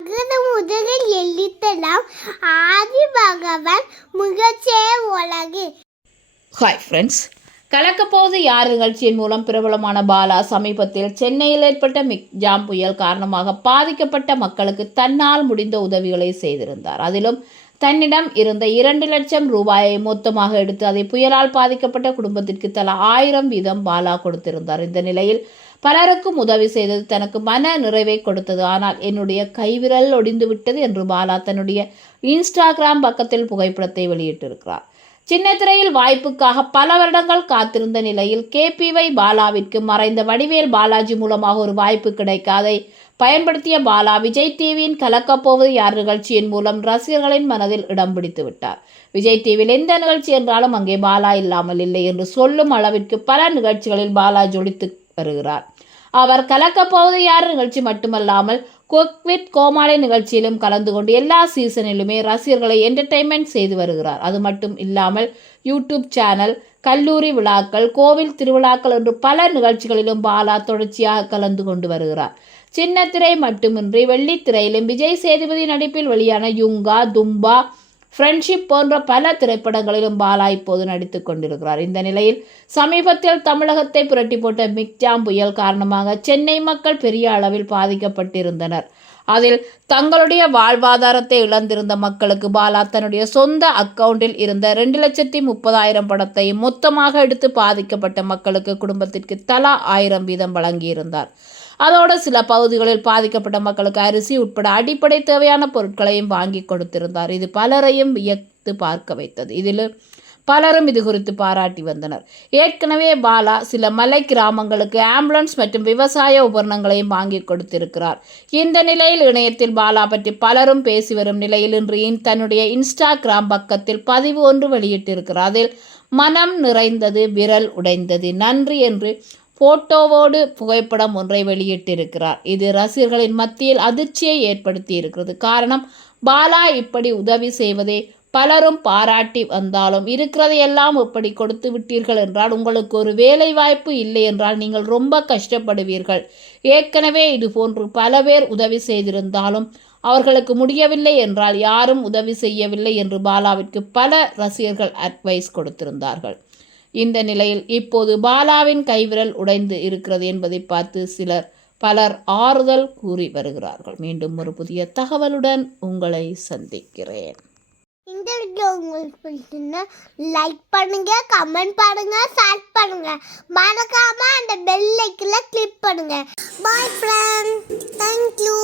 அகர முதலில் எழுத்தலாம் ஆதி பகவான் முகச்சே உலகு ஹாய் ஃப்ரெண்ட்ஸ் கலக்கப்போவது யார் நிகழ்ச்சியின் மூலம் பிரபலமான பாலா. சமீபத்தில் சென்னையில் ஏற்பட்ட மிக் ஜாம் புயல் காரணமாக பாதிக்கப்பட்ட மக்களுக்கு தன்னால் முடிந்த உதவிகளை செய்திருந்தார். அதிலும் தன்னிடம் இருந்த இரண்டு லட்சம் ரூபாயை மொத்தமாக எடுத்து அதை புயலால் பாதிக்கப்பட்ட குடும்பத்திற்கு தலா ஆயிரம் வீதம் பாலா கொடுத்திருந்தார். இந்த நிலையில் பலருக்கும் உதவி செய்தது தனக்கு மன நிறைவை கொடுத்தது. ஆனால் என்னுடைய கைவிரல் ஒடிந்து விட்டது என்று பாலா தன்னுடைய இன்ஸ்டாகிராம் பக்கத்தில் புகைப்படத்தை வெளியிட்டிருக்கிறார். சின்னத்திரையில் வாய்ப்புக்காக பல வருடங்கள் காத்திருந்த நிலையில் கேபிஒய் பாலாவிற்கு மறைந்த வடிவேல் பாலாஜி மூலமாக ஒரு வாய்ப்பு கிடைக்காதை பயன்படுத்திய பாலா விஜய் டிவியின் கலக்கப்போவது யார் நிகழ்ச்சியின் மூலம் ரசிகர்களின் மனதில் இடம் பிடித்து விட்டார். விஜய் டிவியில் எந்த நிகழ்ச்சி என்றாலும் அங்கே பாலா இல்லாமல் இல்லை என்று சொல்லும் அளவிற்கு பல நிகழ்ச்சிகளில் பாலா ஜொலித்து வருகிறார். அவர் கலக்கப்போவது யார் நிகழ்ச்சி மட்டுமல்லாமல் குக்வித் கோமாளி நிகழ்ச்சியிலும் கலந்து கொண்டு எல்லா சீசனிலுமே ரசிகர்களை என்டர்டைன்மெண்ட் செய்து வருகிறார். அது மட்டும் இல்லாமல் யூடியூப் சேனல் கல்லூரி விழாக்கள் கோவில் திருவிழாக்கள் என்று பல நிகழ்ச்சிகளிலும் பாலா தொடர்ச்சியாக கலந்து கொண்டு வருகிறார். சின்னத்திரை மட்டுமின்றி வெள்ளித்திரையிலும் விஜய் சேதுபதி நடிப்பில் வெளியான யுங்கா தும்பா ஃப்ரெண்ட்ஷிப் போன்ற பல திரைப்படங்களிலும் பாலா இப்போது நடித்து கொண்டிருக்கிறார். இந்த நிலையில் சமீபத்தில் தமிழகத்தை புரட்டி போட்ட மிக்ஜாம் புயல் காரணமாக சென்னை மக்கள் பெரிய அளவில் பாதிக்கப்பட்டிருந்தனர். அதில் தங்களுடைய வாழ்வாதாரத்தை இழந்திருந்த மக்களுக்கு பாலா தன்னுடைய சொந்த அக்கவுண்டில் இருந்த ரெண்டு லட்சத்தி முப்பதாயிரம் படத்தை மொத்தமாக எடுத்து பாதிக்கப்பட்ட மக்களுக்கு குடும்பத்திற்கு தலா ஆயிரம் வீதம் வழங்கியிருந்தார். அதோடு சில பகுதிகளில் பாதிக்கப்பட்ட மக்களுக்கு அரிசி உட்பட அடிப்படை தேவையான பொருட்களையும் வாங்கி கொடுத்திருந்தார். இது பலரையும் வியத்து பார்க்க வைத்தது. இதில் பலரும் இது குறித்து பாராட்டி வந்தனர். ஏற்கனவே பாலா சில மலை கிராமங்களுக்கு ஆம்புலன்ஸ் மற்றும் விவசாய உபகரணங்களையும் வாங்கி கொடுத்திருக்கிறார். இந்த நிலையில் இணையத்தில் பாலா பற்றி பலரும் பேசி வரும் நிலையில் இன்று தன்னுடைய இன்ஸ்டாகிராம் பக்கத்தில் பதிவு ஒன்று வெளியிட்டிருக்கிறார். அதில் மனம் நிறைந்தது விரல் உடைந்தது நன்றி என்று போட்டோவோடு புகைப்படம் ஒன்றை வெளியிட்டிருக்கிறார். இது ரசிகர்களின் மத்தியில் அதிர்ச்சியை ஏற்படுத்தி இருக்கிறது காரணம் பாலா இப்படி உதவி செய்வதே பலரும் பாராட்டி வந்தாலும் இருக்கிறதையெல்லாம் இப்படி கொடுத்து விட்டீர்கள் என்றால் உங்களுக்கு ஒரு வேலை வாய்ப்பு இல்லை என்றால் நீங்கள் ரொம்ப கஷ்டப்படுவீர்கள். ஏற்கனவே இது போன்று பல பேர் உதவி செய்திருந்தாலும் அவர்களுக்கு முடியவில்லை என்றால் யாரும் உதவி செய்யவில்லை என்று பாலாவிற்கு பல ரசிகர்கள் அட்வைஸ் கொடுத்திருந்தார்கள். இந்த நிலையில் இப்போது பாலாவின் கைவிரல் உடைந்து இருக்கிறது என்பதை பார்த்து சிலர் பலர் ஆறுதல் கூறி வருகிறார்கள். மீண்டும் ஒரு புதிய தகவலுடன் உங்களை சந்திக்கிறேன். இந்த வீடியோ உங்களுக்கு பிடிச்சிருந்தா லைக் பண்ணுங்க கமெண்ட் பண்ணுங்க ஷேர் பண்ணுங்க. மறக்காம அந்த பெல் ஐக்கன்ல கிளிக் பண்ணுங்க. பாய் ஃப்ரெண்ட் தேங்க்யூ